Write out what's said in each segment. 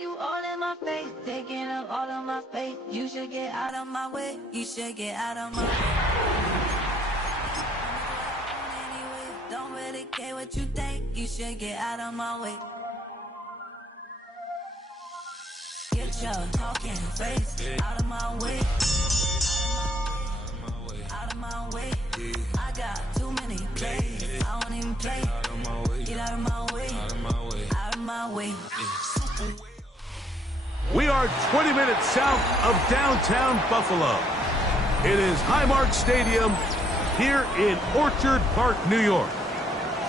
you all in my face, taking up all of my space. You should get out of my way. You should get out of my way. Anyway, don't really care what you think. You should get out of my way. Get your talking face out of my way. Out of my way. I got too many plays. I won't even play. Get out of my way. Out of my way. We are 20 minutes south of downtown Buffalo. It is Highmark Stadium here in Orchard Park, New York.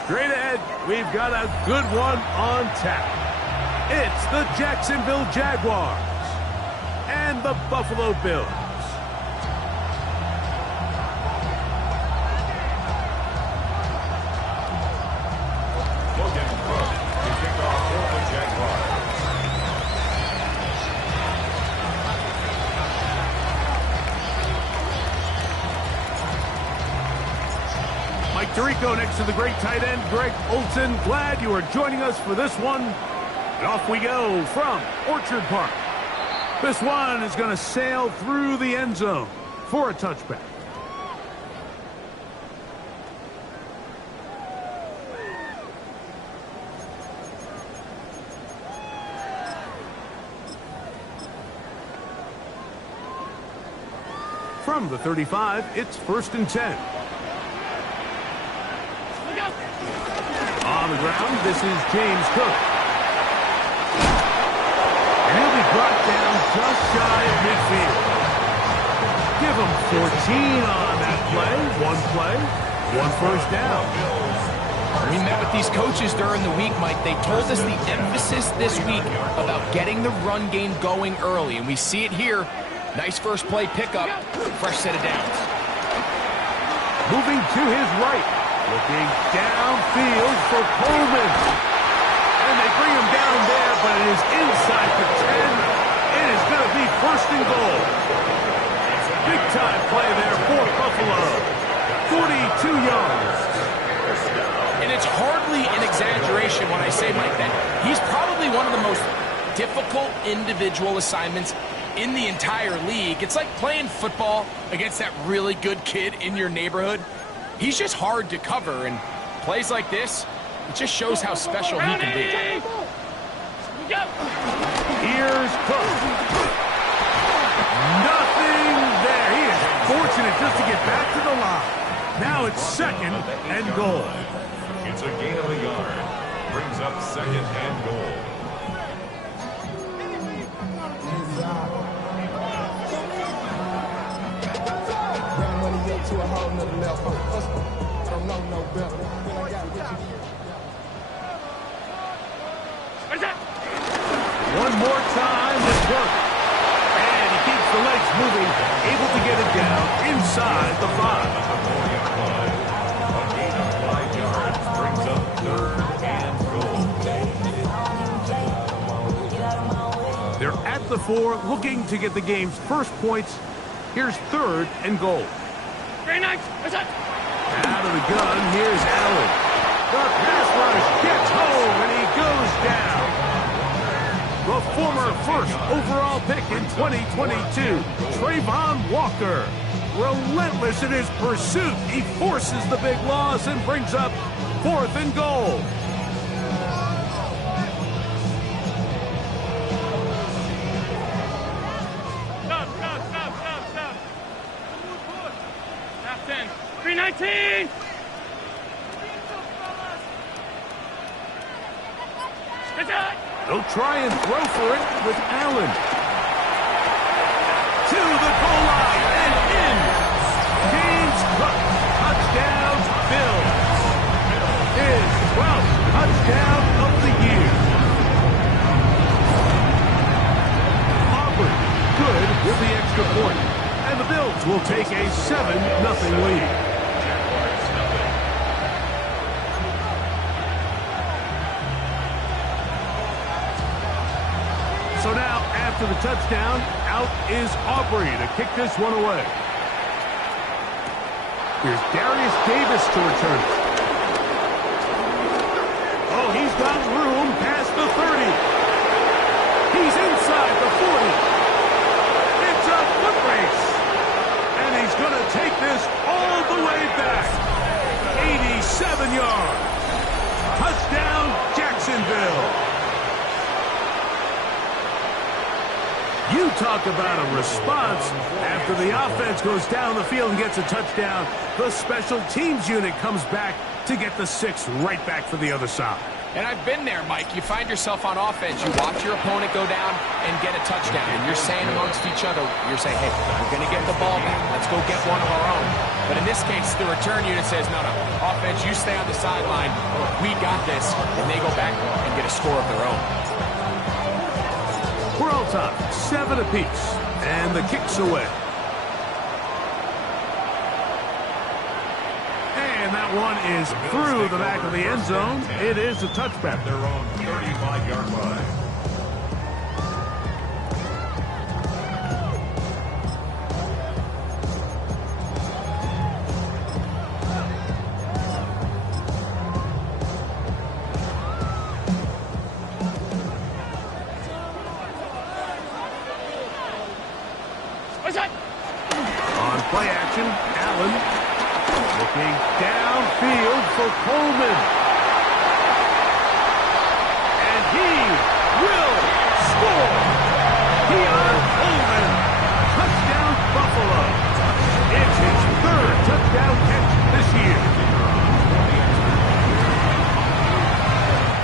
Straight ahead, we've got a good one on tap. It's the Jacksonville Jaguars and the Buffalo Bills. Mike Tirico next to the great tight end, Greg Olsen. Glad you are joining us for this one. And off we go from Orchard Park. This one is going to sail through the end zone for a touchback. From the 35, it's 1st and 10. On the ground, this is James Cook. And he'll be brought down just shy of midfield. Give him 14 on that play. One first down. We met with these coaches during the week, Mike. They told us the emphasis this week about getting the run game going early, and we see it here. Nice first play pickup, fresh set of downs. Moving to his right, looking downfield for Coleman. And they bring him down there, but it is inside the 10. It is going to be 1st and goal. Big time play there for Buffalo. 42 yards. And it's hardly an exaggeration when I say, Mike, that he's probably one of the most difficult individual assignments in the entire league. It's like playing football against that really good kid in your neighborhood. He's just hard to cover, and plays like this, it just shows how special he can be. Here's Cook. Nothing there. He is fortunate just to get back to the line. Now it's 2nd and goal. It's a gain of a yard. Brings up 2nd and goal. To a whole nother level. Don't know no better. One more time, this work. And he keeps the legs moving, able to get it down inside the 5. A gain of 5 yards brings up 3rd and goal. They're at the 4, looking to get the game's first points. Here's 3rd and goal. Out of the gun, here's Allen. The pass rush gets home, and he goes down. The former 1st overall pick in 2022, Trayvon Walker. Relentless in his pursuit, he forces the big loss and brings up 4th and goal. Stop. 319! They'll try and throw for it with Allen. To the goal line and in. James Cook, touchdown, Bills. His 12th touchdown of the year. Auburn, good with the extra point. And the Bills will take a 7-0 lead. So now, after the touchdown, out is Aubrey to kick this one away. Here's Darius Davis to return it. Oh, he's got room past the 30. He take this all the way back. 87 yards. Touchdown, Jacksonville. You talk about a response. After the offense goes down the field and gets a touchdown, the special teams unit comes back to get the 6 right back for the other side. And I've been there, Mike. You find yourself on offense. You watch your opponent go down and get a touchdown. And you're saying amongst each other, you're saying, hey, we're going to get the ball back. Let's go get one of our own. But in this case, the return unit says, no, offense, you stay on the sideline. We got this. And they go back and get a score of their own. We're all tied, 7 apiece. And the kick's away. And that one is through the back of the end zone. It is a touchback. Their own 35-yard line. On play action, Allen looking downfield for Coleman. And he will score. Keon Coleman. Touchdown, Buffalo. It's his 3rd touchdown catch this year.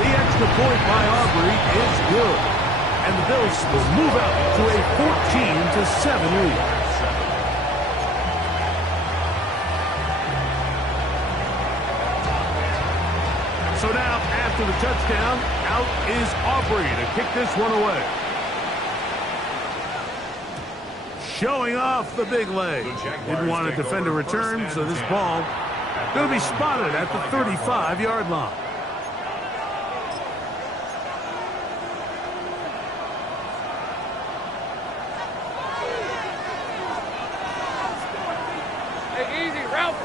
The extra point by Aubrey is good. And the Bills will move out to a 14-7 lead. So now, after the touchdown, out is Aubrey to kick this one away. Showing off the big leg. Didn't want to defend a return, so this ball going to be spotted at the 35-yard line. Hey, easy. Ralph.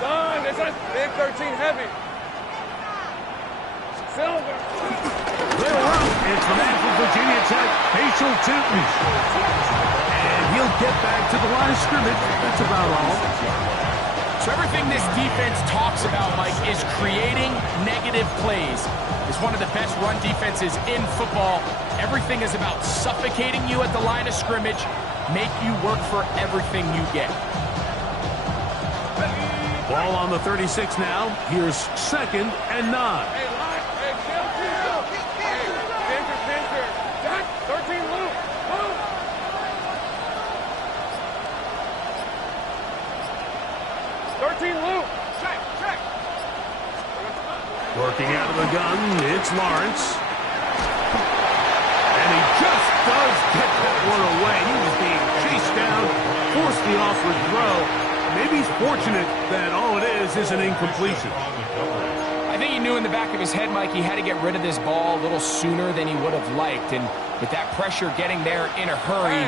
Son, it's a big 13 heavy. Silver. Little rough. It's the man from Virginia Tech, Facial Tootin. And he'll get back to the line of scrimmage. That's about all. So everything this defense talks about, Mike, is creating negative plays. It's one of the best run defenses in football. Everything is about suffocating you at the line of scrimmage, make you work for everything you get. Ball on the 36 now. Here's 2nd and 9. Hey, line. Hey, Bill. Hey, Pinter. Jack, 13 loop. Move. 13 loop. Check. Working out of the gun, it's Lawrence. And he just does get that one away. He was being chased down, forced the awkward throw. Maybe he's fortunate that all it is an incompletion. I think he knew in the back of his head, Mike, he had to get rid of this ball a little sooner than he would have liked. And with that pressure getting there in a hurry,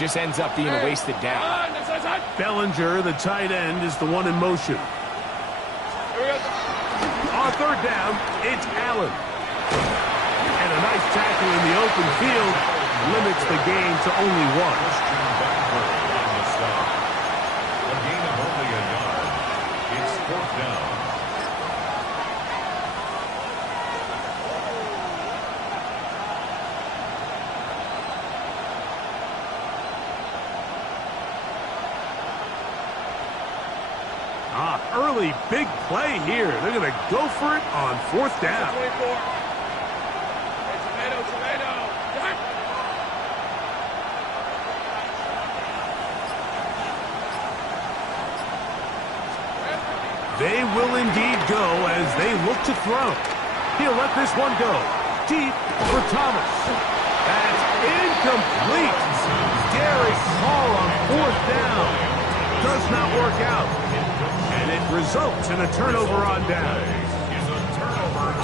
just ends up being a wasted down. Bellinger, the tight end, is the one in motion. On 3rd down, it's Allen. And a nice tackle in the open field limits the gain to only 1. Early big play here. They're going to go for it on 4th down. 24. Hey, tomato. Jack. They will indeed go as they look to throw. He'll let this one go. Deep for Thomas. That's incomplete. Scary call on 4th down. Does not work out. And it results in a turnover on down.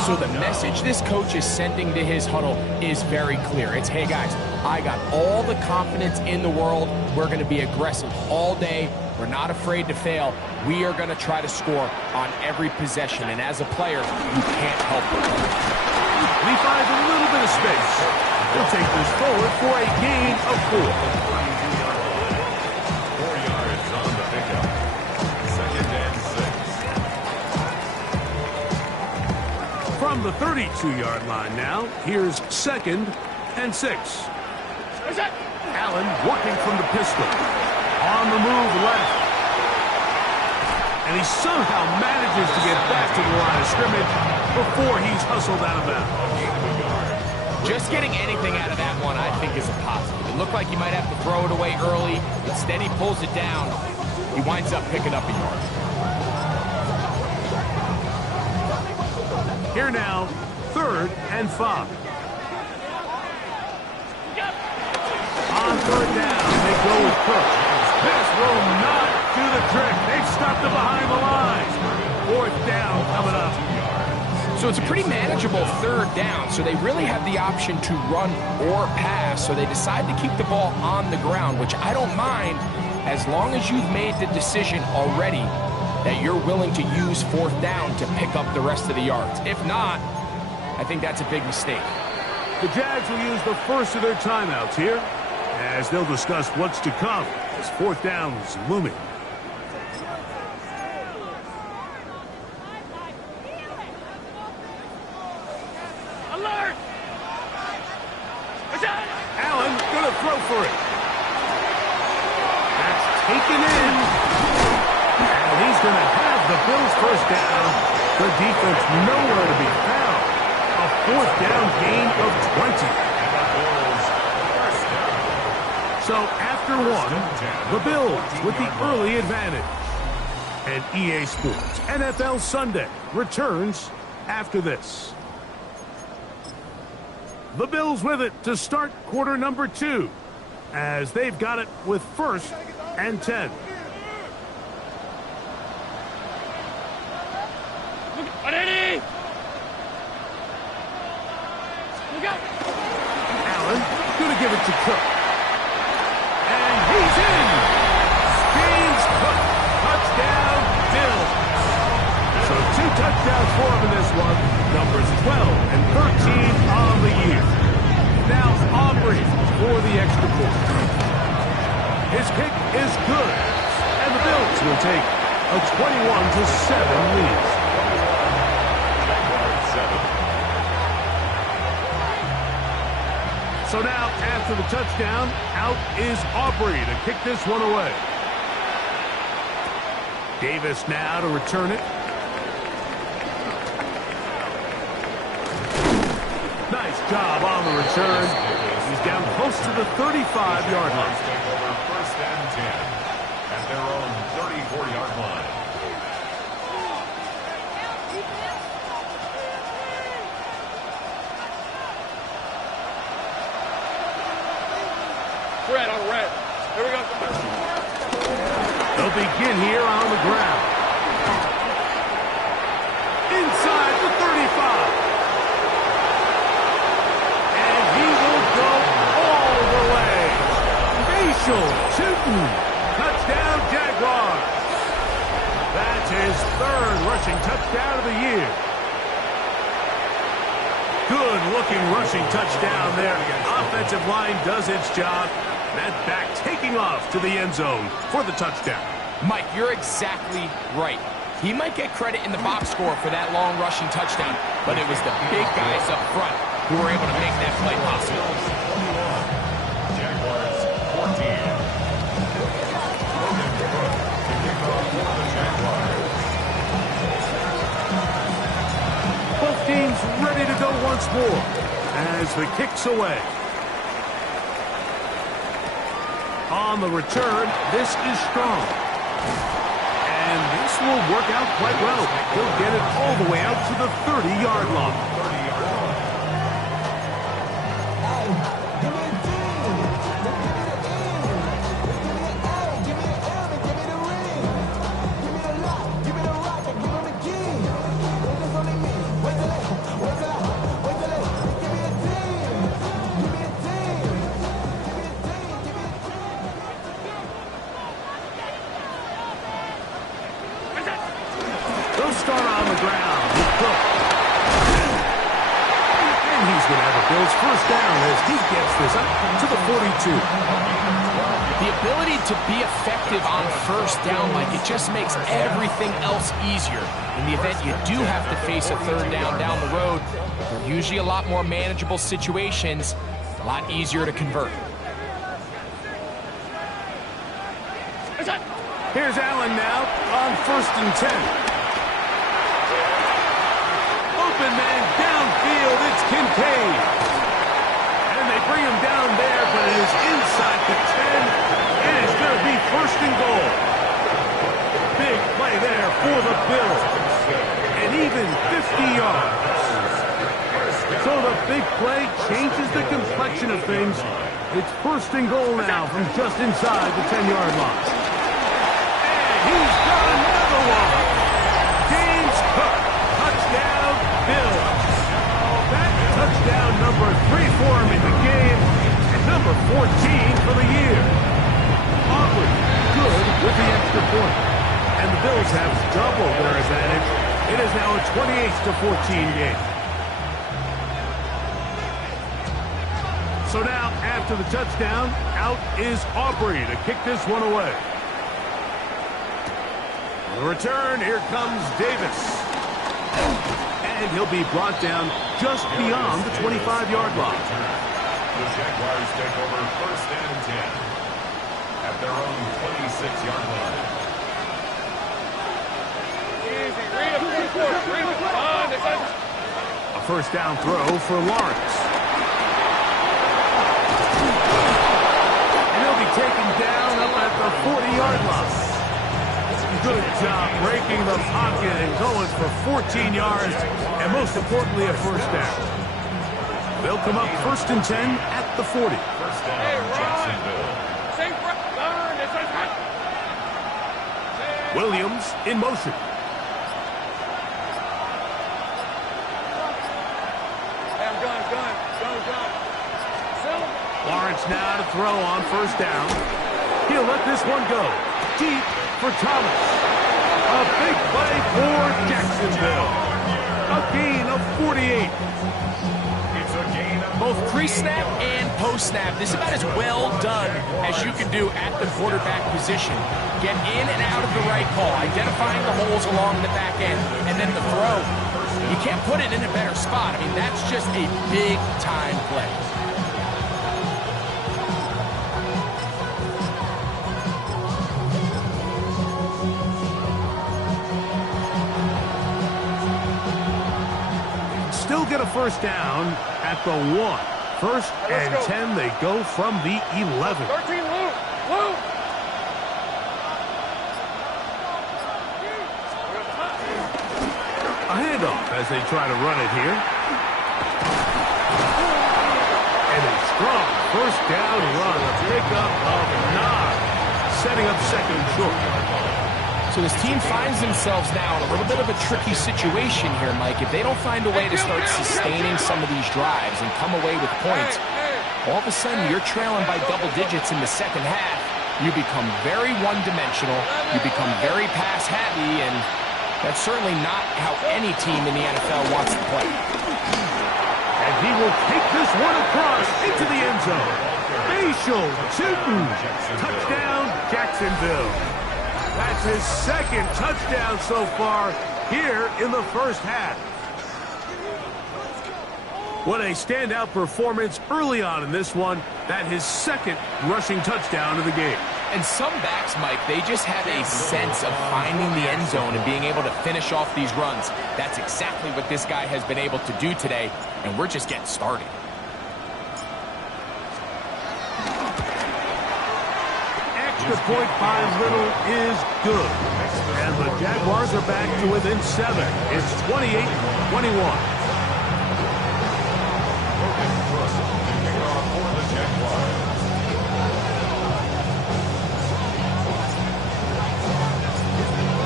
So the message this coach is sending to his huddle is very clear. It's, hey guys, I got all the confidence in the world. We're going to be aggressive all day. We're not afraid to fail. We are going to try to score on every possession. And as a player, you can't help it. He finds a little bit of space. He'll take this forward for a gain of 4. 4 yards on From the 32-yard line now, here's 2nd and 6. Allen working from the pistol. On the move left. And he somehow manages to get back to the line of scrimmage before he's hustled out of bounds. Just getting anything out of that one, I think, is a positive. It looked like he might have to throw it away early. Instead, he pulls it down. He winds up picking up a yard. Here now, 3rd and 5. On 3rd down, they go with Cook. This will not do the trick. They've stopped him behind the line. 4th down coming up. So it's a pretty manageable 3rd down, so they really have the option to run or pass, so they decide to keep the ball on the ground, which I don't mind as long as you've made the decision already that you're willing to use 4th down to pick up the rest of the yards. If not, I think that's a big mistake. The Jags will use the first of their timeouts here as they'll discuss what's to come as 4th down is looming. Alert! Allen gonna throw for it. That's taken in. And he's gonna have the Bills first down. The defense nowhere to be found. A 4th down gain of 20. So after one, the Bills with the early advantage. And EA Sports NFL Sunday returns after this. The Bills with it to start quarter number 2 as they've got it with 1st and 10. Ready? Allen gonna give it to Cook. And he's in. James Cook. Touchdown, Bills. So 2 touchdowns for him in this one. Numbers 12 and 13 on the year. Now Aubrey for the extra point. His kick is good. And the Bills will take a 21-7 lead. So now, after the touchdown, out is Aubrey to kick this one away. Davis now to return it. Nice job on the return. He's down close to the 35-yard line. 1st and 10 at their own 34-yard line. Red on red. Here we go. They'll begin here on the ground. Inside the 35. And he will go all the way. Facial shooting. Touchdown, Jaguars. That's his 3rd rushing touchdown of the year. Good-looking rushing touchdown there. Offensive line does its job. That back taking off to the end zone for the touchdown. Mike, you're exactly right. He might get credit in the box score for that long rushing touchdown, but it was the big guys up front who were able to make that play possible. Jaguars 14. Both teams ready to go once more as the kick's away. On the return, this is strong. And this will work out quite well. He'll get it all the way out to the 30-yard line. They'll start on the ground with Cook. And he's going to have a Bills first down as he gets this up to the 42. The ability to be effective on first down, Mike, it just makes everything else easier. In the event you do have to face a third down the road, they're usually a lot more manageable situations, a lot easier to convert. Here's Allen now on 1st and 10. Open man downfield, it's Kincaid. And they bring him down there, but it is inside the 10, and it's going to be 1st and goal. Big play there for the Bills. And even 50 yards. So the big play changes the complexion of things. It's 1st and goal now from just inside the 10-yard line. He's got another one. James Cook, touchdown, Bills. That touchdown number 3 for him in the game, and number 14 for the year. Aubrey, good with the extra point. And the Bills have doubled their advantage. It is now a 28-14 game. So now, after the touchdown, out is Aubrey to kick this one away. The return, here comes Davis. And he'll be brought down just beyond the 25-yard line. The Jaguars take over 1st and 10 at their own 26-yard line. Easy. Read it. A 1st down throw for Lawrence. And he'll be taken down up at the 40-yard line. Good job breaking the pocket and going for 14 yards, and most importantly, a 1st down. They'll come up 1st and 10 at the 40. 1st down, Jacksonville. Williams in motion. Lawrence now to throw on 1st down. He'll let this one go. Deep for Thomas. A big play for Jacksonville. A gain of 48. It's a gain of Both pre-snap and post-snap, this is about as well done as you can do at the quarterback position. Get in and out of the right call, identifying the holes along the back end, and then the throw. You can't put it in a better spot. I mean, that's just a big-time play. Still get a 1st down at the 1. 1st and 10, they go from the 11. 13, Luke. A handoff as they try to run it here. And a strong 1st down run. A pickup of 9. Setting up 2nd and short. So this team finds themselves now in a little bit of a tricky situation here, Mike. If they don't find a way to start sustaining some of these drives and come away with points, all of a sudden you're trailing by double digits in the 2nd half. You become very one-dimensional. You become very pass-happy, and that's certainly not how any team in the NFL wants to play. And he will take this one across into the end zone. Facial shooting. Touchdown, Jacksonville. That's his 2nd touchdown so far here in the 1st half. What a standout performance early on in this one. That his 2nd rushing touchdown of the game. And some backs, Mike, they just have a sense of finding the end zone and being able to finish off these runs. That's exactly what this guy has been able to do today, and we're just getting started. The point by little is good. And the Jaguars are back to within 7. It's 28-21.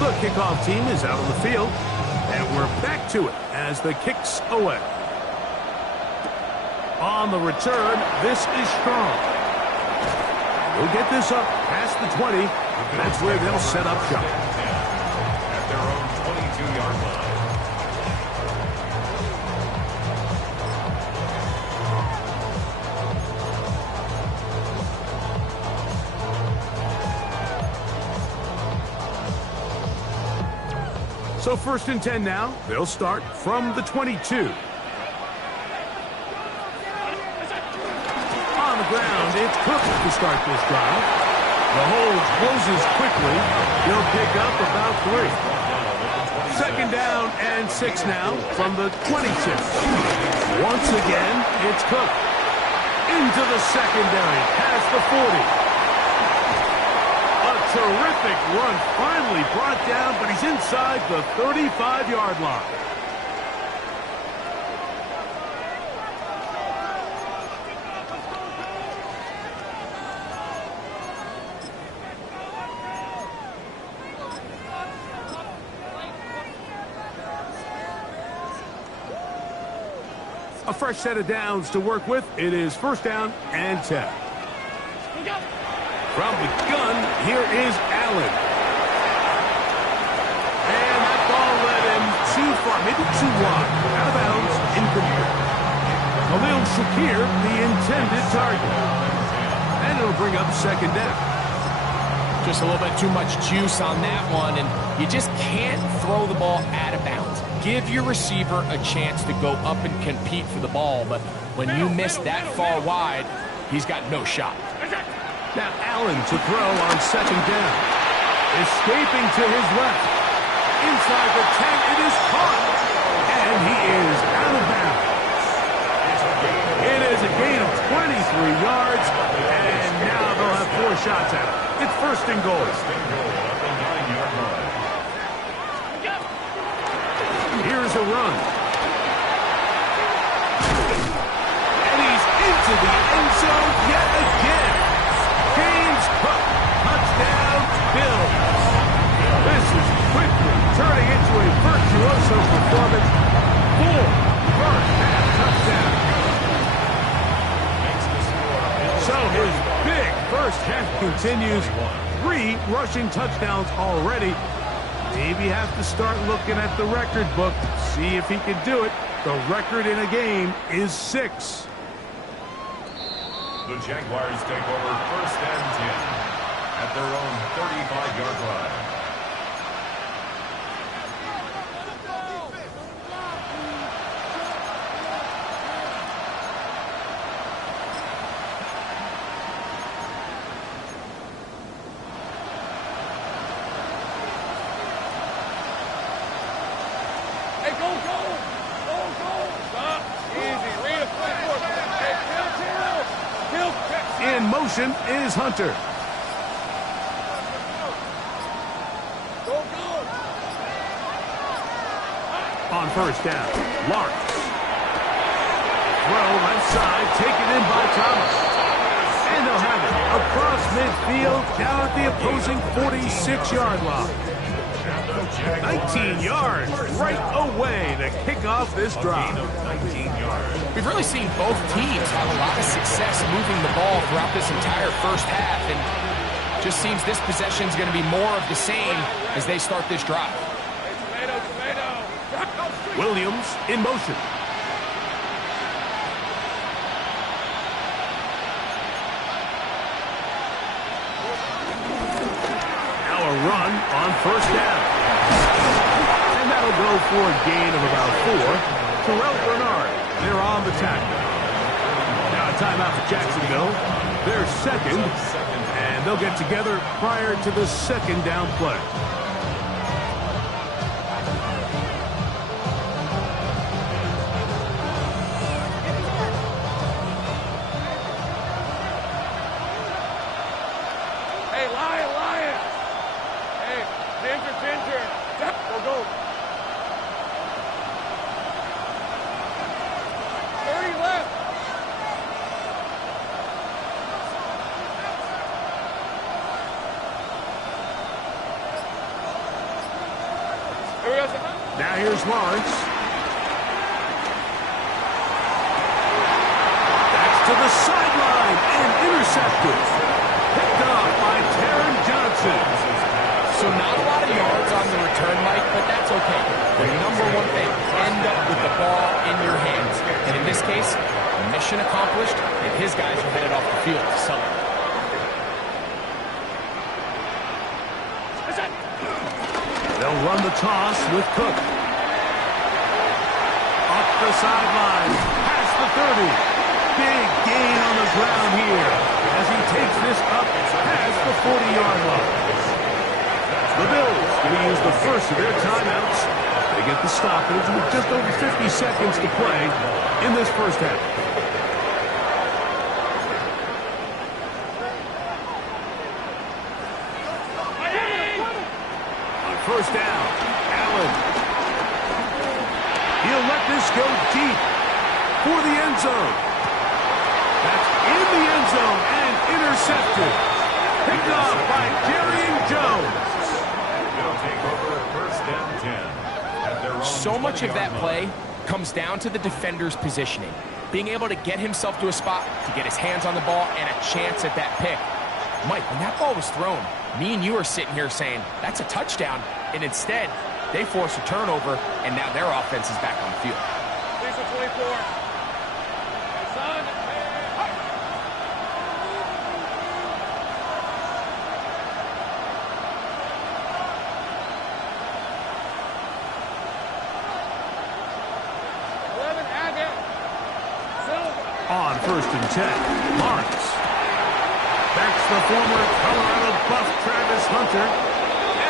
The kickoff team is out on the field. And we're back to it as the kick's away. On the return, this is strong. We'll get this up past the 20. That's where they'll set up shop. At their own 22-yard line. So 1st and 10 now. They'll start from the 22. On the ground, it's Cook to start this drive. The hold closes quickly. He'll pick up about 3. 2nd down and 6 now from the 26. Once again, it's Cook. Into the secondary, past the 40. A terrific run, finally brought down, but he's inside the 35-yard line. A fresh set of downs to work with. It is 1st down and 10. From the gun, here is Allen. And that ball led him too far, maybe too wide. Out of bounds, incomplete. Khalil Shakir, the intended target. And it'll bring up 2nd down. Just a little bit too much juice on that one, and you just can't throw the ball out of bounds. Give your receiver a chance to go up and compete for the ball, but when you miss that far wide, he's got no shot. Now Allen to throw on 2nd down. Escaping to his left. Inside the 10, it is caught. And he is out of bounds. It is a gain of 23 yards, and now they'll have 4 shots at it. It's 1st and goal. Here's a run. And he's into the end zone yet again. James Cook, touchdown, Bills. This is quickly turning into a virtuoso performance. 4 first-half touchdowns. So his big first half continues. 3 rushing touchdowns already. Maybe have to start looking at the record book, see if he can do it. The record in a game is 6. The Jaguars take over 1st and 10 at their own 35-yard line. In motion is Hunter. On 1st down, Lawrence. Throw left side, taken in by Thomas. And they'll have it across midfield, down at the opposing 46-yard line. 19 yards right away to kick off this drive. We've really seen both teams have a lot of success moving the ball throughout this entire first half, and just seems this possession is going to be more of the same as they start this drive. Williams in motion. Now a run on 1st down. And that'll go for a gain of about 4. Terrell Bernard, they're on the tackle. Now a timeout for Jacksonville. They're 2nd, and they'll get together prior to the 2nd down play. Hey, Lion! Hey, Ginger! Go! 30 left! Now here's Lawrence. That's to the sideline and intercepted. Picked off by Taron Johnson. So not a lot of yards on the return, Mike, but that's okay. The number one thing, end up with the ball in your hands. And in this case, mission accomplished, and his guys are headed off the field to celebrate. They'll run the toss with Cook. Up the sideline, past the 30. Big gain on the ground here as he takes this up past the 40-yard line. The Bills going to use the first of their timeouts. They get the stoppage with just over 50 seconds to play in this first half. On first down, Allen. He'll let this go deep for the end zone. That's in the end zone and intercepted. Picked off by Jerry Jones. They'll take over first and 10 at their own. So much of that play comes down to the defender's positioning. Being able to get himself to a spot, to get his hands on the ball, and a chance at that pick. Mike, when that ball was thrown, me and you are sitting here saying, that's a touchdown. And instead, they force a turnover, and now their offense is back on the field. Please, 24. Hey, son. Hey. 11, Agate. Silver. On first and 10, Lawrence. That's the former Colorado Buff Travis Hunter.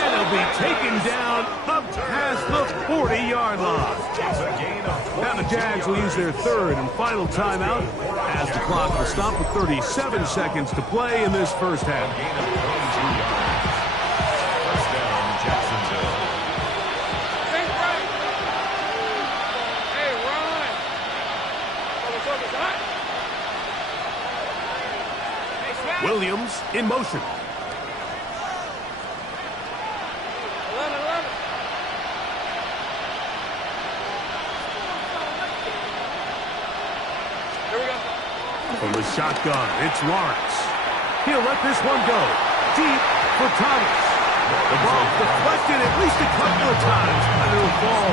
And he'll be taken down up past the 40-yard line. Now the Jags will use their third and final timeout as the clock will stop with 37 seconds to play in this first half. First down, Jacksonville. Think right. Hey, Ron. Motherfucker's hot. Hey, Smack. Williams in motion. 11, 11. Here we go. From the shotgun, it's Lawrence. He'll let this one go deep for Thomas. The ball deflected at least a couple of times, and it'll fall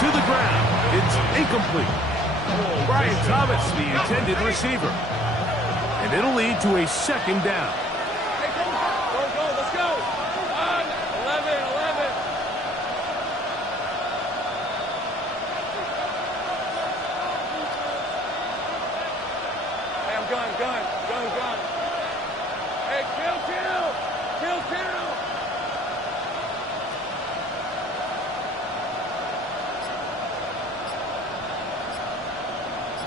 to the ground. It's incomplete. Brian Thomas, the intended receiver. And it'll lead to a second down. Hey, go, let's go. 11, 11. Hey, I'm gun. Hey, kill.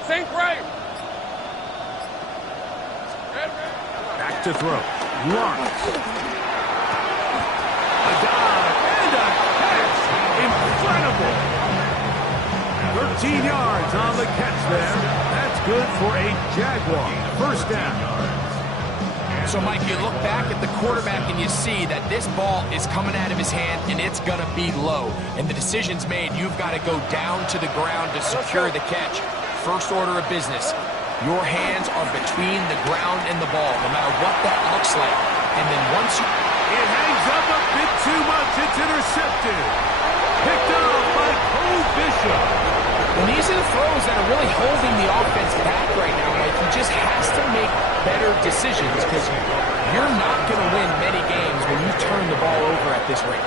Think right. Back to throw. Lawrence. A dive and a catch. Incredible. 13 yards on the catch there. That's good for a Jaguar. First down. So, Mike, you look back at the quarterback and you see that this ball is coming out of his hand and it's going to be low. And the decision's made. You've got to go down to the ground to secure the catch. First order of business. Your hands are between the ground and the ball, no matter what that looks like. And then once you... It hangs up a bit too much. It's intercepted. Picked up by Cole Bishop. And these are the throws that are really holding the offense back right now, Mike. He just has to make better decisions because you're not going to win many games when you turn the ball over at this rate.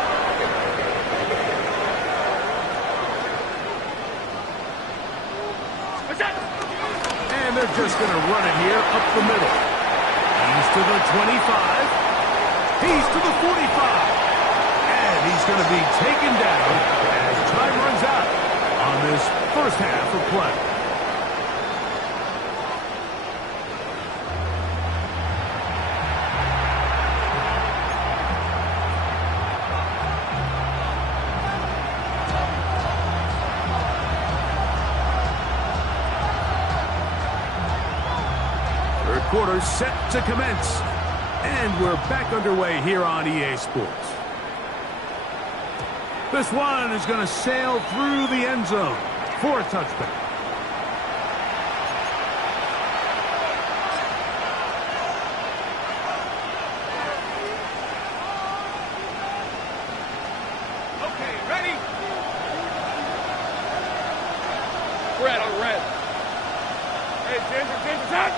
And they're just going to run it here up the middle. He's to the 25. He's to the 45. And he's going to be taken down as time runs out on this first half of play. Third quarter set to commence. And we're back underway here on EA Sports. This one is going to sail through the end zone for a touchback. Okay, ready? Red on red. Hey, Ginger, touch!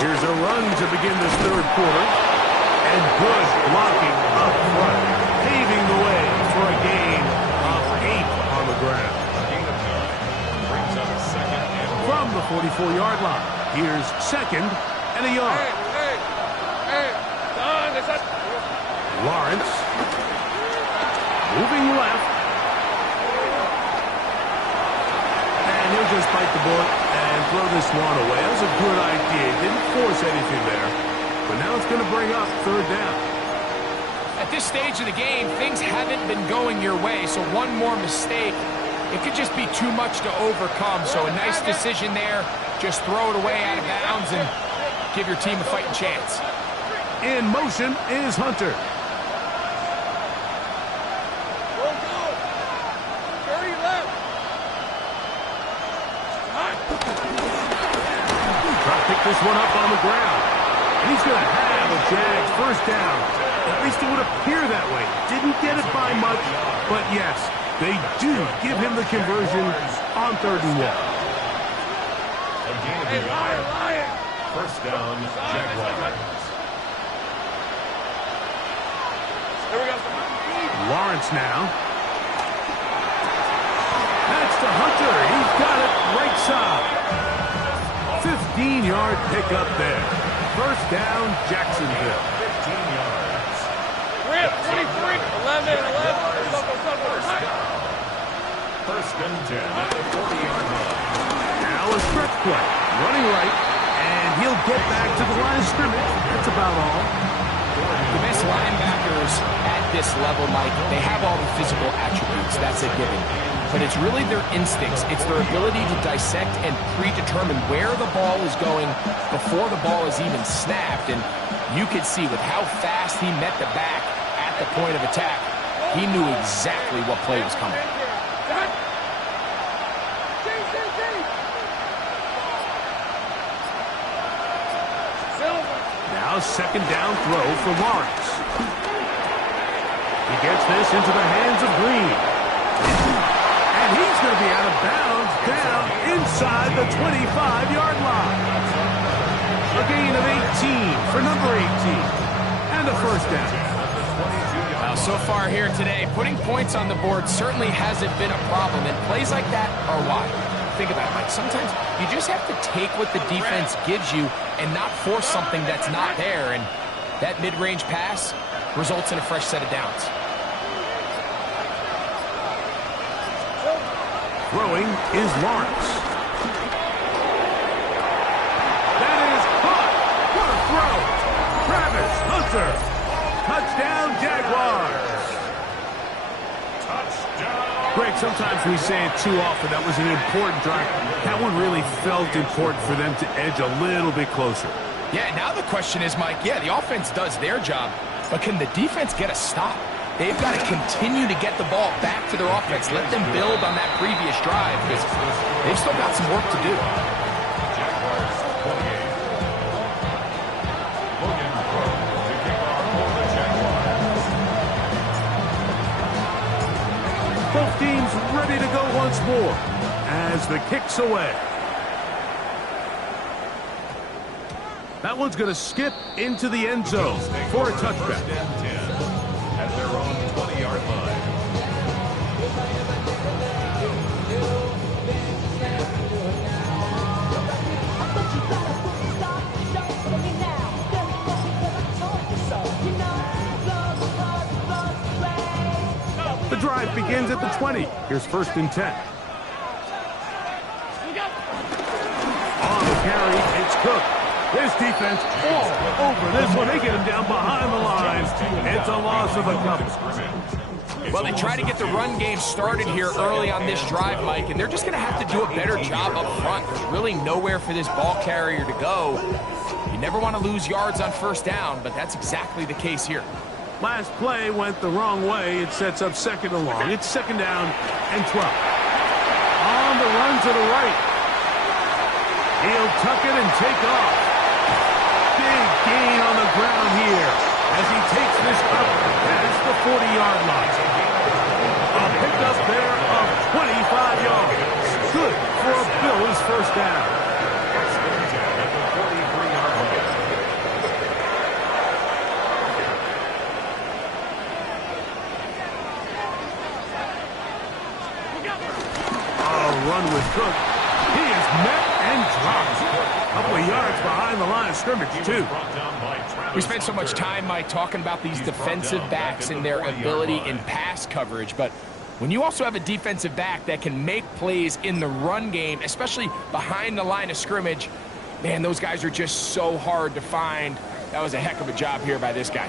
Here's a run to begin this third quarter. And good blocking up front, paving the way for a gain of 8 on the ground. Brings up second and From the 44-yard line, here's second and a yard. Hey, Don, it's not... Lawrence moving left. And he'll just bite the bullet and throw this one away. That was a good idea. Didn't force anything there. But now it's going to bring up third down. At this stage of the game, things haven't been going your way, so one more mistake, it could just be too much to overcome. So a nice decision there. Just throw it away out of bounds and give your team a fighting chance. In motion is Hunter. Try to pick this one up on the ground. And he's going to have a Jags first down. At least it would appear that way. Didn't get it by much, but yes, they do give him the conversion on 3rd and 1. Again, first down, Jaguars. Lawrence now. That's to Hunter. He's got it right side. 15-yard pickup there. First down, Jacksonville. 15 yards. 23, 11. First and 10 at the 40-yard line. Now a stretch play. Running right, and he'll get back to the line of scrimmage. That's about all. The best linebackers at this level, Mike, they have all the physical attributes. That's a given. But it's really their instincts. It's their ability to dissect and predetermine where the ball is going before the ball is even snapped. And you could see with how fast he met the back at the point of attack, he knew exactly what play was coming. Now second down throw for Lawrence. He gets this into the hands of Green. And he's going to be out of bounds down inside the 25-yard line. A gain of 18 for number 18. And a first down. Now, so far here today, putting points on the board certainly hasn't been a problem, and plays like that are why. Think about it, Mike. Sometimes you just have to take what the defense gives you and not force something that's not there, and that mid-range pass results in a fresh set of downs. Throwing is Lawrence. That is caught. What a throw. Travis Hunter. Touchdown, Jaguars. Touchdown. Greg, sometimes we say it too often. That was an important drive. That one really felt important for them to edge a little bit closer. Yeah, now the question is, Mike, yeah, the offense does their job, but can the defense get a stop? They've got to continue to get the ball back to their offense. Let them build on that previous drive because they've still got some work to do. Jaguars 28. Logan Crow to kick off for the Jaguars. Both teams ready to go once more as the kick's away. That one's going to skip into the end zone for a touchback. First and 10 at their own 20-yard line. The drive begins at the 20. Here's first and 10. On the carry, it's Cook. This defense all over this one. They get him down behind the line. It's a loss of a couple. Well, they try to get the run game started here early on this drive, Mike, and they're just going to have to do a better job up front. There's really nowhere for this ball carrier to go. You never want to lose yards on first down, but that's exactly the case here. Last play went the wrong way. It sets up second and long. It's second down and 12. On the run to the right. He'll tuck it and take off. Big gain on the ground here as he takes this up past the 40-yard line. A pickup there of 25 yards. Good for a Bills first down. run with Cook. He is met and dropped. A couple of yards behind the line of scrimmage, too. We spent so much time, Mike, talking about these defensive backs and their ability in pass coverage, but when you also have a defensive back that can make plays in the run game, especially behind the line of scrimmage, man, those guys are just so hard to find. That was a heck of a job here by this guy.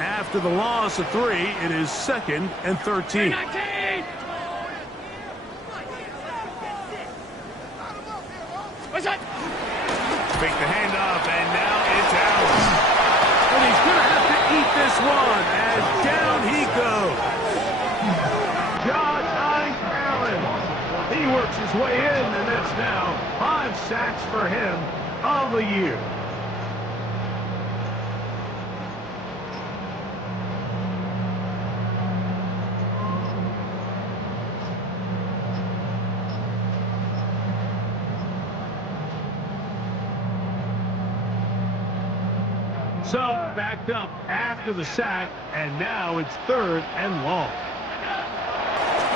After the loss of 3, it is 2nd and 13. Fake the handoff, and now it's Allen. And he's going to have to eat this one as down he goes. Josh Allen. He works his way in, and it's now 5 sacks for him of the year. So, backed up after the sack, and now it's 3rd and long.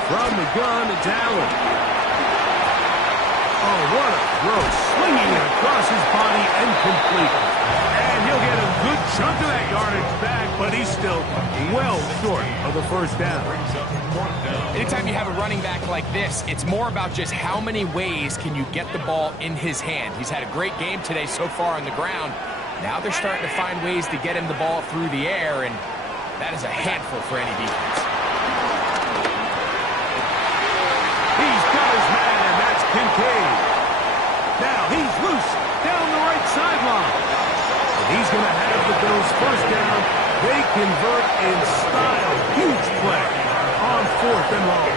From the gun, it's Allen. Oh, what a throw. Swinging it across his body and complete. And he'll get a good chunk of that yardage back, but he's still well short of the first down. Anytime you have a running back like this, it's more about just how many ways can you get the ball in his hand. He's had a great game today so far on the ground. Now they're starting to find ways to get him the ball through the air, and that is a handful for any defense. He's got his man, and that's Kincaid. Now he's loose down the right sideline. And he's going to have the Bills first down. They convert in style. Huge play on 4th and long.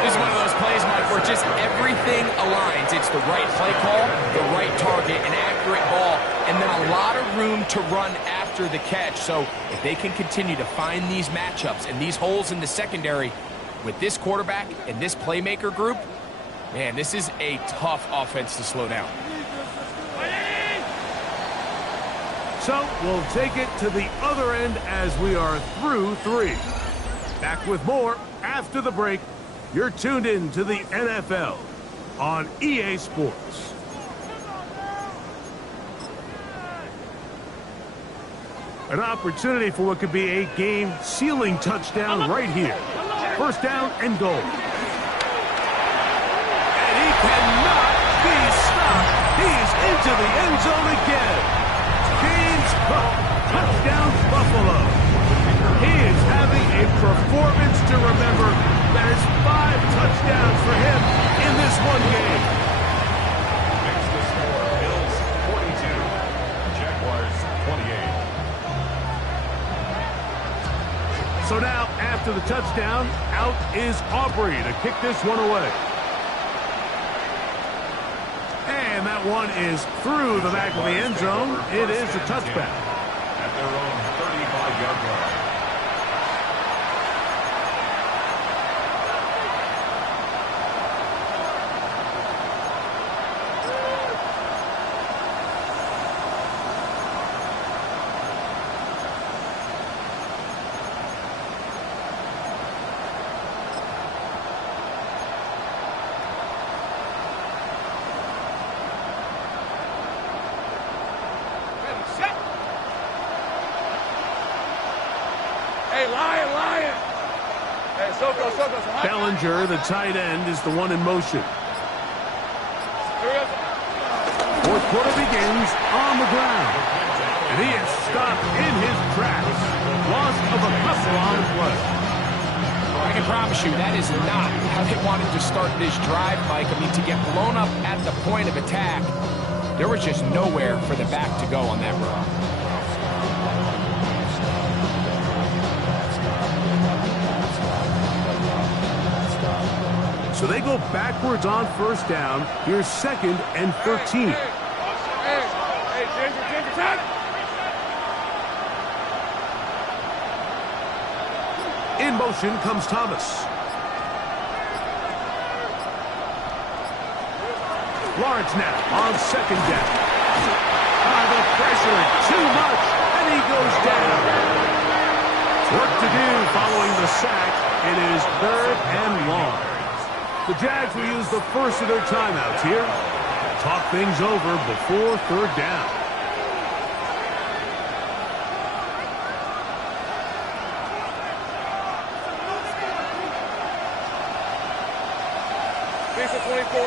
This is one of those plays, Mike, where just everything aligns. It's the right play call, the right target, an accurate ball, and then a lot of room to run after the catch. So if they can continue to find these matchups and these holes in the secondary with this quarterback and this playmaker group, man, this is a tough offense to slow down. So we'll take it to the other end as we are through 3. Back with more after the break. You're tuned in to the NFL on EA Sports. An opportunity for what could be a game-sealing touchdown right here. First down and goal. And he cannot be stopped. He's into the end zone again. James Cook, touchdown Buffalo. He is having a performance to remember. There's 5 touchdowns for him in this one game. Makes the score Bills 42, Jaguars 28. So now, after the touchdown, out is Aubrey to kick this one away. And that one is through the back of the end zone. It is a touchback. At their own 35-yard line. Bellinger, the tight end, is the one in motion. 4th quarter begins on the ground. And he is stopped in his tracks. Loss of a couple on play. I can promise you that is not how they wanted to start this drive, Mike. I mean, to get blown up at the point of attack, there was just nowhere for the back to go on that run. So they go backwards on first down. Here's 2nd and 13. In motion comes Thomas. Lawrence now on 2nd down. The pressure too much, and he goes down. Work to do following the sack. It is 3rd and long. The Jags will use the first of their timeouts here. Talk things over before third down. Piece of 24.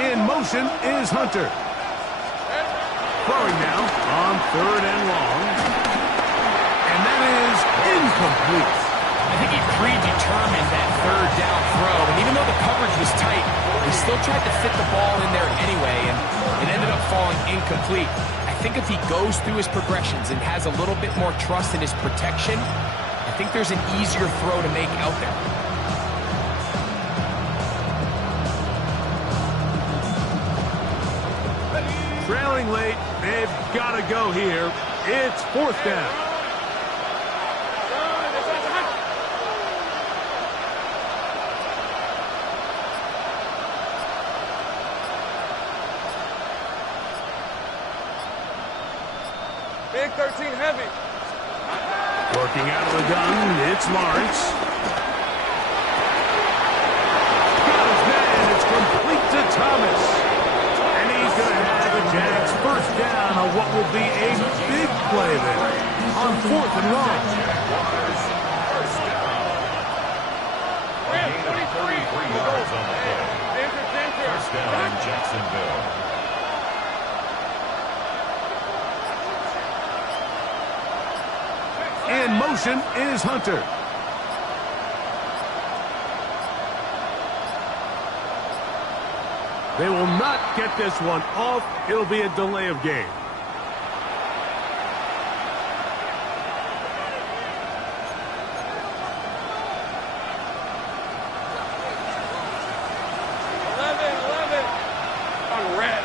In motion is Hunter. Throwing now on third and long. And that is incomplete. I think he predetermined that third down throw, and even though the coverage was tight, he still tried to fit the ball in there anyway, and it ended up falling incomplete. I think if he goes through his progressions and has a little bit more trust in his protection, I think there's an easier throw to make out there. Trailing late, they've got to go here. It's fourth down. Big 13 heavy. Working out of the gun, it's Lawrence. Got his man, it's complete to Thomas. And he's going to have the Jags first down on what will be a big play there on fourth and long. First down. A gain of 33 yards on the play. First down, Jacksonville. In motion is Hunter. They will not get this one off. It'll be a delay of game. On red.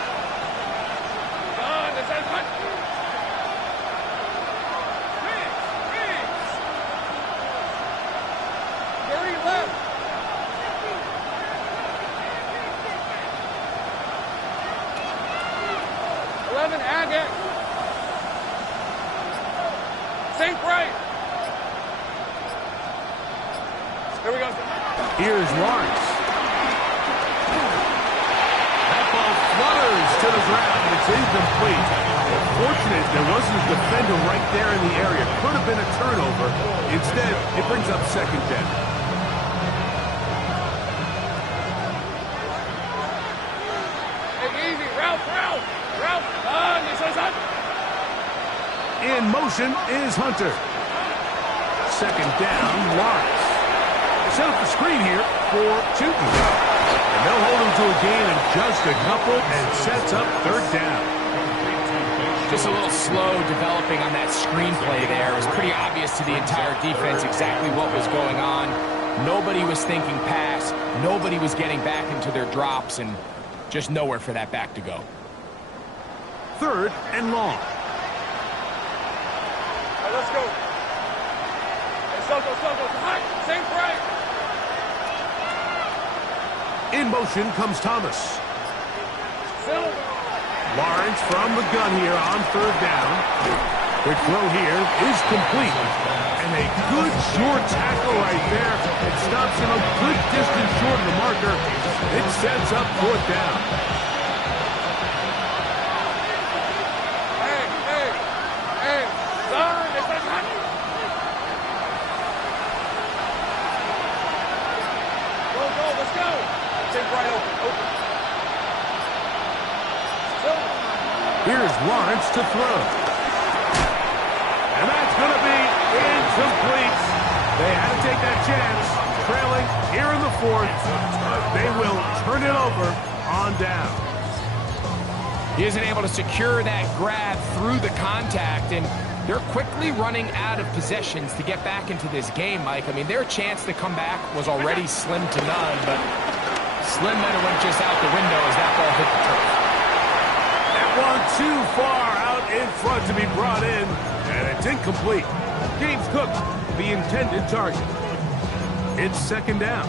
Agate. Sink right. Here we go. Here's Lawrence. That ball flutters to the ground. It's incomplete. Fortunate there wasn't a defender right there in the area. Could have been a turnover. Instead, it brings up second down. Hey, easy. Ralph. In motion is Hunter. Second down, Lawrence. Set up the screen here for Tootin. And they'll hold him to a gain of just a couple and sets up third down. Just a little slow developing on that screenplay there. It was pretty obvious to the entire defense exactly what was going on. Nobody was thinking pass. Nobody was getting back into their drops, and just nowhere for that back to go. Third and long. Right, let's go. Hey, Soto. Sink right. In motion comes Thomas. Silver. Lawrence from the gun here on third down. Quick throw here is complete. And a good short tackle right there. It stops him a good distance short of the marker. It sets up fourth down. Hey. Son, Go, let's go. Sink right open. Here's Lawrence to throw. And that's going to be incomplete. They had to take that chance. Trailing here in the fourth. They will turn it over on down. He isn't able to secure that grab through the contact, and they're quickly running out of possessions to get back into this game, Mike. I mean, their chance to come back was already slim to none, but slim better went just out the window as that ball hit the turf. That one too far out in front to be brought in, and it's incomplete. James Cook, the intended target. It's second down.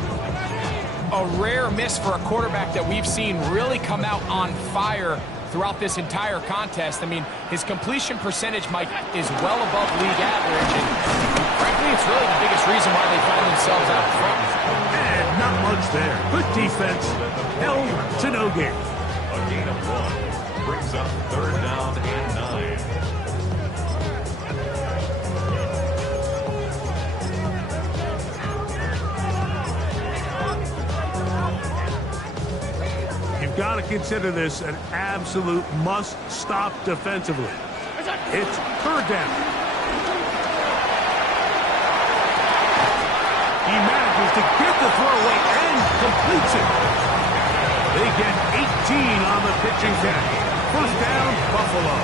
A rare miss for a quarterback that we've seen really come out on fire throughout this entire contest. I mean, his completion percentage, Mike, is well above league average, and frankly, me it's really the biggest reason why they find themselves out front. And not much there. Good defense. Held to no gain. A gain of 1 brings up 3rd down and 9. You've got to consider this an absolute must-stop defensively. It's 3rd down. He manages to get the throw away and completes it. They get 18 on the pitching catch. 1st down, Buffalo.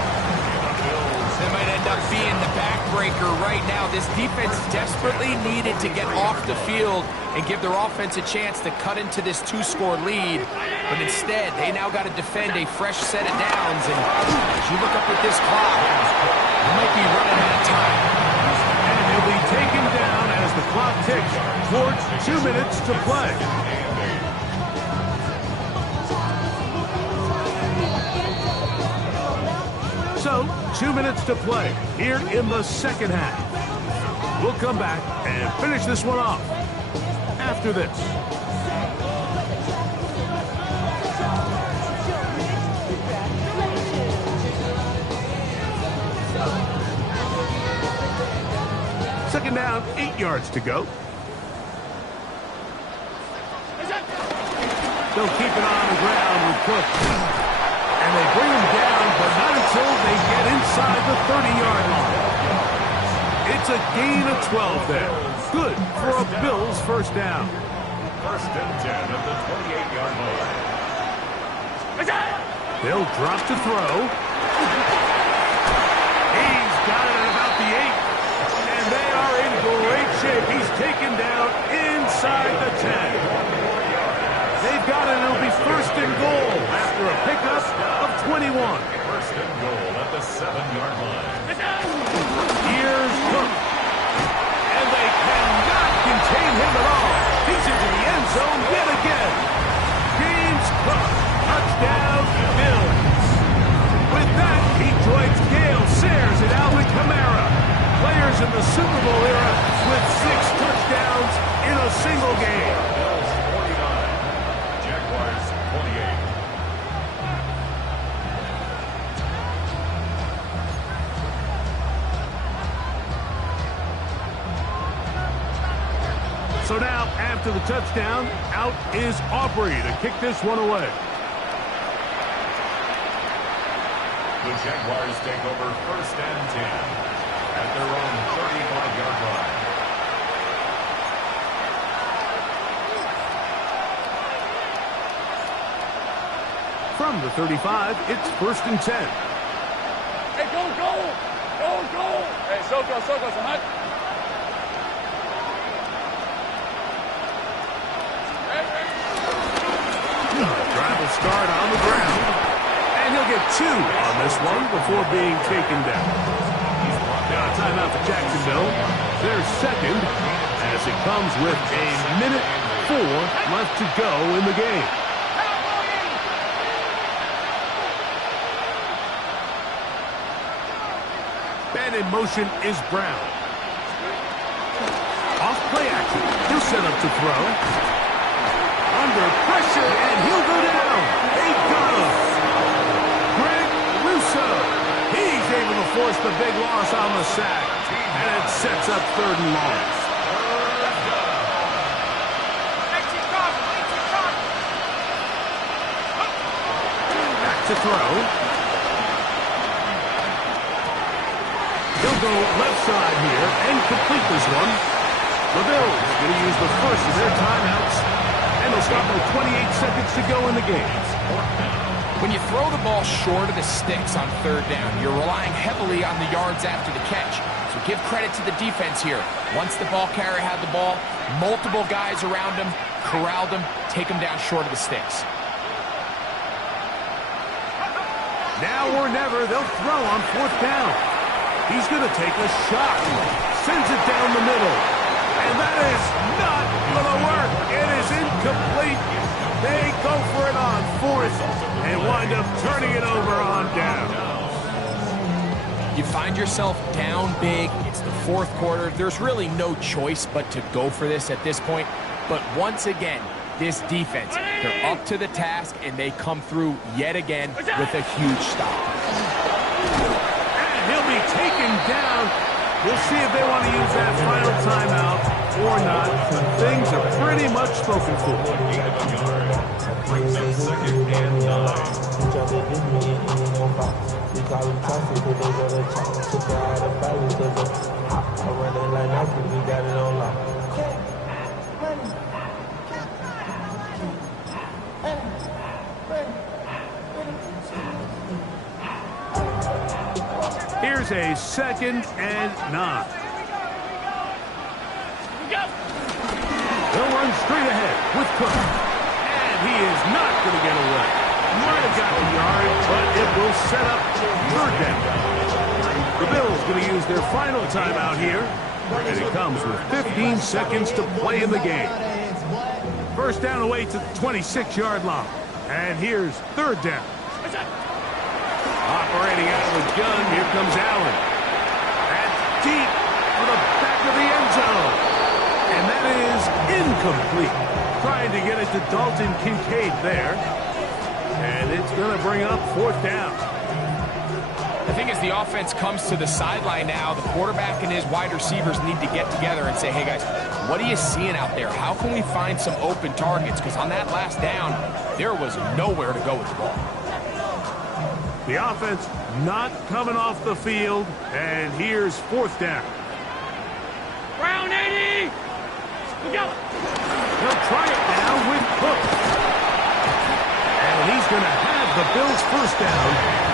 That might end up being the backbreaker right now. This defense desperately needed to get off the field and give their offense a chance to cut into this 2-score lead. But instead, they now got to defend a fresh set of downs. And as you look up at this clock, you might be running out of time. And he'll be taken down as the clock ticks towards 2 minutes to play. So, 2 minutes to play here in the 2nd half. We'll come back and finish this one off after this. Second down, 8 yards to go. They'll keep it on the ground with Cook. And they bring him down, but not until they get inside the 30-yard line. It's a gain of 12 there. Good for a Bills 1st down. 1st and 10 at the 28-yard line. They'll drop to throw. He's got it at about the 8. And they are in great shape. He's taken down inside the 10. They've got it. It'll be 1st and goal after a pickup of 21. 1st and goal at the 7-yard line. Here's Cook. And they cannot contain him at all. He's into the end zone yet again. James Cook. Touchdown, Bills. With that, he joins Gale Sayers and Alvin Kamara. Players in the Super Bowl era with 6 touchdowns in a single game. Bills 49. Jaguars 28. So now, after the touchdown, out is Aubrey to kick this one away. The Jaguars take over 1st and 10 at their own 35-yard line. From the 35, it's 1st and 10. Hey, go! Hey, Soko, Samad. Drive will start on the ground. And he'll get 2 on this one before being taken down. Now timeout for Jacksonville. Their 2nd as it comes with a minute 4 left to go in the game. And in motion is Brown. Off play action. He'll set up to throw. Under pressure, and he'll go down. They got him. Greg Russo. He's able to force the big loss on the sack. And it sets up 3rd and long. Back to throw. He'll go left side here and complete this one. The Bills going to use the first of their timeouts. And they'll stop with 28 seconds to go in the game. When you throw the ball short of the sticks on 3rd down, you're relying heavily on the yards after the catch. So give credit to the defense here. Once the ball carrier had the ball, multiple guys around him, corralled him, take him down short of the sticks. Now or never, they'll throw on 4th down. He's going to take a shot. Sends it down the middle. And that is not going to work. It is incomplete. They go for it on 4th and wind up turning it over on down. You find yourself down big. It's the fourth quarter. There's really no choice but to go for this at this point. But once again, this defense, they're up to the task, and they come through yet again with a huge stop. And he'll be taken down. We'll see if they want to use that final timeout or not. Things are pretty much spoken for. Brings up 2nd and 9. Here's a 2nd and 9. He'll run straight ahead with Cook. And he is not going to get away. Might have got the yard, but it will set up 3rd down. The Bills going to use their final timeout here. And it comes with 15 seconds to play in the game. 1st down away to the 26-yard line. And here's 3rd down. Operating out of the gun, here comes Allen. That's deep for the back of the end zone. And that is incomplete. Trying to get it to Dalton Kincaid there. And it's going to bring up 4th down. The thing is, the offense comes to the sideline now. The quarterback and his wide receivers need to get together and say, hey, guys, what are you seeing out there? How can we find some open targets? Because on that last down, there was nowhere to go with the ball. The offense not coming off the field, and here's 4th down. Brown 80! Look out! He'll try it now with Cook. And he's going to have the Bills' 1st down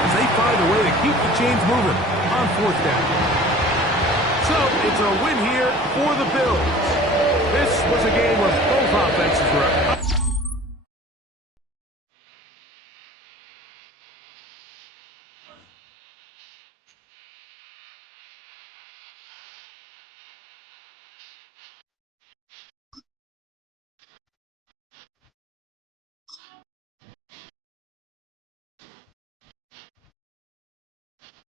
as they find a way to keep the chains moving on 4th down. So it's a win here for the Bills. This was a game where both offenses were